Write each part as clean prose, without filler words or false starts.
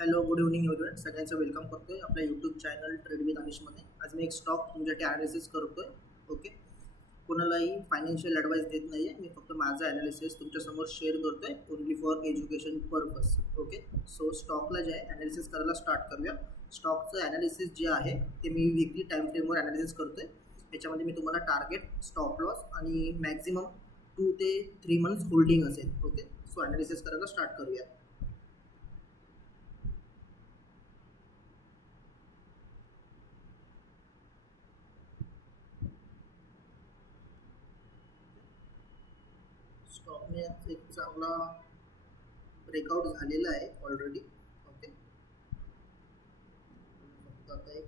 Hello good evening everyone, सगळ्यांचं वेलकम करतोय आपल्या यूट्यूब चॅनल ट्रेड विथ अनिशमध्ये. आज मी एक स्टॉक तुमच्यासाठी ॲनालिसिस करतोय. ओके, कोणालाही फायनान्शियल ॲडवाईस देत नाही आहे, मी फक्त माझं ॲनालिसिस तुमच्यासमोर शेअर करतोय only for education purpose. Okay, so स्टॉकला जे आहे ॲनालिसिस करायला स्टार्ट करूया. स्टॉकचं ॲनालिसिस जे आहे ते मी वीकली टाईम फ्रेमवर ॲनालिसिस करतोय. याच्यामध्ये मी तुम्हाला टार्गेट, स्टॉप लॉस आणि मॅक्झिमम 2 ते 3 मंथ्स होल्डिंग असेल. ओके, सो ॲनालिसिस करायला स्टार्ट करूया. स्टॉकने एक चांगला ब्रेकआउट झालेला आहे ऑलरेडी. ओके, आता एक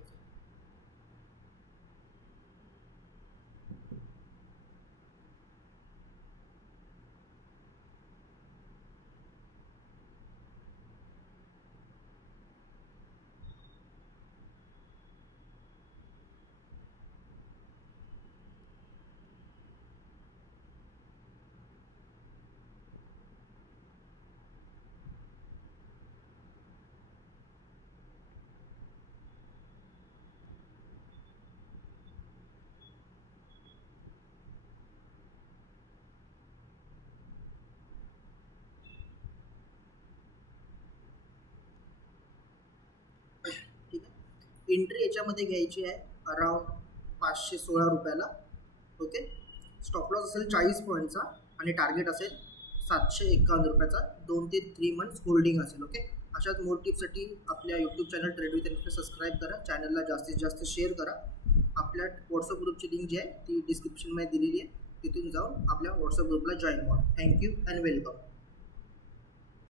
ठीक आहे. एंट्री याच्यामध्ये घ्यायची आहे अराउंड 516 रुपयाला. ओके, स्टॉप लॉस असेल 40 पॉईंटचा आणि टार्गेट असेल 751 रुपयाचा. 2 ते 3 मंथ्स होल्डिंग असेल. ओके, अशाच मोर टिप्ससाठी आपल्या यूट्यूब चॅनल ट्रेड विथ अनिश सबस्क्राईब करा. चॅनलला जास्तीत जास्त शेअर करा. आपल्या व्हॉट्सअप ग्रुपची लिंक जी आहे ती डिस्क्रिप्शनमध्ये दिलेली आहे, तिथून जाऊन आपल्या व्हॉट्सअप ग्रुपला जॉईन व्हा. Thank you and welcome.